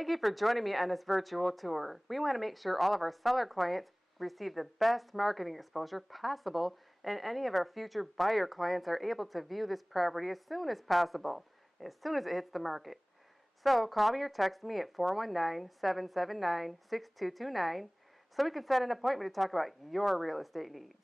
Thank you for joining me on this virtual tour. We want to make sure all of our seller clients receive the best marketing exposure possible, and any of our future buyer clients are able to view this property as soon as possible, as soon as it hits the market. So call me or text me at 419-779-6229 so we can set an appointment to talk about your real estate needs.